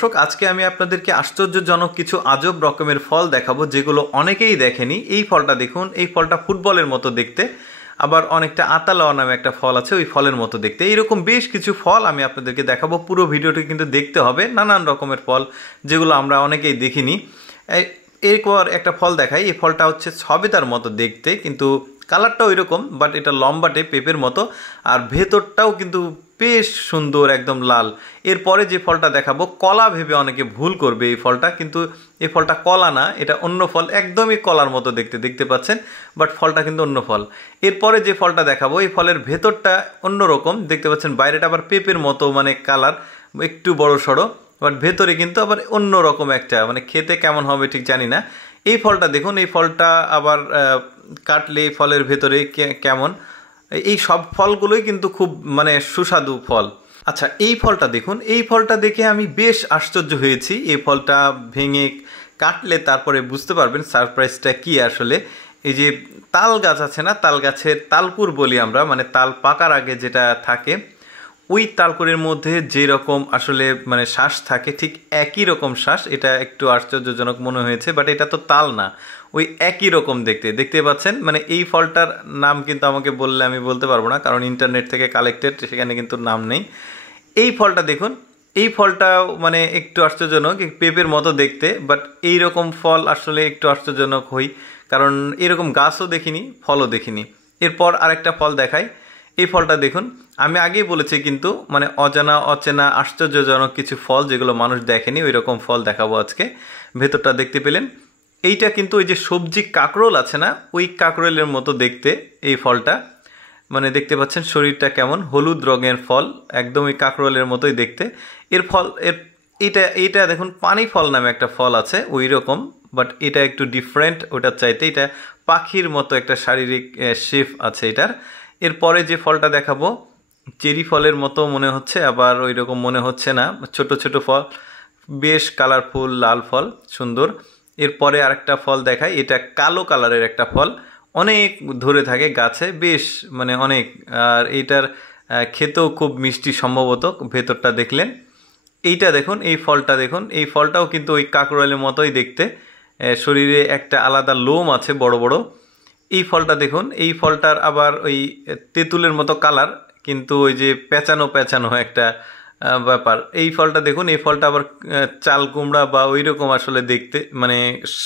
দর্শক, আজকে আমি আপনাদেরকে আশ্চর্যজনক কিছু আজব রকমের ফল দেখাবো যেগুলো অনেকেই দেখেনি। এই ফলটা দেখুন, এই ফলটা ফুটবলের মতো দেখতে, আবার অনেকটা আতালাওয়া নামে একটা ফল আছে, ওই ফলের মতো দেখতে। এইরকম বেশ কিছু ফল আমি আপনাদেরকে দেখাবো। পুরো ভিডিওটি কিন্তু দেখতে হবে। নানান রকমের ফল যেগুলো আমরা অনেকেই দেখিনি। এরপর একটা ফল দেখাই। এই ফলটা হচ্ছে সবেদার মতো দেখতে, কিন্তু কালারটাও এরকম, বাট এটা লম্বাটে পেঁপের মতো, আর ভেতরটাও কিন্তু বেশ সুন্দর, একদম লাল। এরপরে যে ফলটা দেখাবো, কলা ভেবে অনেকে ভুল করবে এই ফলটা, কিন্তু এই ফলটা কলা না, এটা অন্য ফল, একদমই কলার মতো দেখতে, দেখতে পাচ্ছেন, বাট ফলটা কিন্তু অন্য ফল। এরপরে যে ফলটা দেখাবো, এই ফলের ভেতরটা অন্যরকম দেখতে পাচ্ছেন, বাইরেটা আবার পেঁপের মতো মানে কালার, একটু বড় সড়ো, বাট ভেতরে কিন্তু আবার অন্য রকম একটা, মানে খেতে কেমন হবে ঠিক জানি না। এই ফলটা দেখুন, এই ফলটা আবার কাটলে এই ফলের ভেতরে কেমন। এই সব ফলগুলোই কিন্তু খুব মানে সুস্বাদু ফল। আচ্ছা, এই ফলটা দেখুন, এই ফলটা দেখে আমি বেশ আশ্চর্য হয়েছি। এই ফলটা ভেঙে কাটলে তারপরে বুঝতে পারবেন সারপ্রাইজটা কি আসলে। এই যে তাল গাছ আছে না, তাল গাছের তালকুর বলি আমরা, মানে তাল পাকার আগে যেটা থাকে, ওই তালকুরের মধ্যে যেরকম আসলে মানে শ্বাস থাকে, ঠিক একই রকম শ্বাস। এটা একটু আশ্চর্যজনক মনে হয়েছে, বাট এটা তো তাল না, ওই একই রকম দেখতে, দেখতে পাচ্ছেন। মানে এই ফলটার নাম কিন্তু আমাকে বললে আমি বলতে পারবো না, কারণ ইন্টারনেট থেকে কালেক্টেড, সেখানে কিন্তু নাম নেই। এই ফলটা দেখুন, এই ফলটা মানে একটু আশ্চর্যজনক, পেঁপের মতো দেখতে, বাট এই রকম ফল আসলে একটু আশ্চর্যজনক হই, কারণ এরকম গাছও দেখিনি, ফলও দেখিনি। এরপর আরেকটা ফল দেখাই। এই ফলটা দেখুন, আমি আগেই বলেছি কিন্তু মানে অজানা অচেনা আশ্চর্যজনক কিছু ফল যেগুলো মানুষ দেখেনি, ওই রকম ফল দেখাবো আজকে। ভেতরটা দেখতে পেলেন, এইটা কিন্তু ওই যে সবজি কাঁকরোল আছে না, ওই কাঁকরোলের মতো দেখতে এই ফলটা। মানে দেখতে পাচ্ছেন শরীরটা কেমন, হলুদ রঙের ফল, একদম ওই কাঁকরোলের মতোই দেখতে। এইটা দেখুন, পানি ফল নামে একটা ফল আছে ওই রকম, বাট এটা একটু ডিফারেন্ট ওটার চাইতে। এটা পাখির মতো একটা শারীরিক শেপ আছে এটার। এরপরে যে ফলটা দেখাবো, চেরি ফলের মতো মনে হচ্ছে, আবার ওই রকম মনে হচ্ছে না, ছোট ছোট ফল, বেশ কালারফুল লাল ফল, সুন্দর। এরপরে আরেকটা ফল দেখাই। এটা কালো কালারের একটা ফল, অনেক ধরে থাকে গাছে, বেশ মানে অনেক, আর এইটার খেতেও খুব মিষ্টি সম্ভবত, ভেতরটা দেখলেন। এইটা দেখুন, এই ফলটা দেখুন, এই ফলটাও কিন্তু ওই কাঁকরোলের মতোই দেখতে, শরীরে একটা আলাদা লোম আছে বড় বড়। এই ফলটা দেখুন, এই ফলটার আবার ওই তেঁতুলের মতো কালার, কিন্তু ওই যে পেঁচানো পেঁচানো একটা ব্যাপার। এই ফলটা দেখুন, এই ফলটা আবার চাল কুমড়া বা ওই রকম আসলে দেখতে, মানে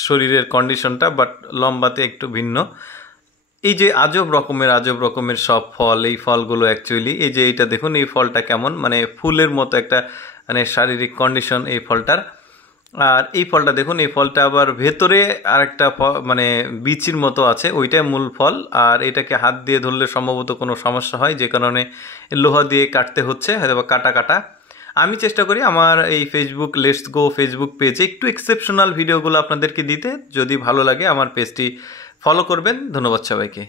শরীরের কন্ডিশনটা, বাট লম্বাতে একটু ভিন্ন। এই যে আজব রকমের সব ফল, এই ফলগুলো অ্যাকচুয়ালি, এই যে এইটা দেখুন, এই ফলটা কেমন, মানে ফুলের মতো একটা মানে শারীরিক কন্ডিশন এই ফলটার। আর এই ফলটা দেখুন, এই ফলটা আবার ভেতরে আরেকটা মানে বিচির মতো আছে, ওইটাই মূল ফল। আর এটাকে হাত দিয়ে ধরলে সম্ভবত কোনো সমস্যা হয়, যে কারণে লোহা দিয়ে কাটতে হচ্ছে, হয়তো বা কাটা কাটা। আমি চেষ্টা করি আমার এই ফেসবুক লেটস গো ফেসবুক পেজে একটু এক্সেপশনাল ভিডিওগুলো আপনাদেরকে দিতে। যদি ভালো লাগে আমার পেজটি ফলো করবেন। ধন্যবাদ সবাইকে।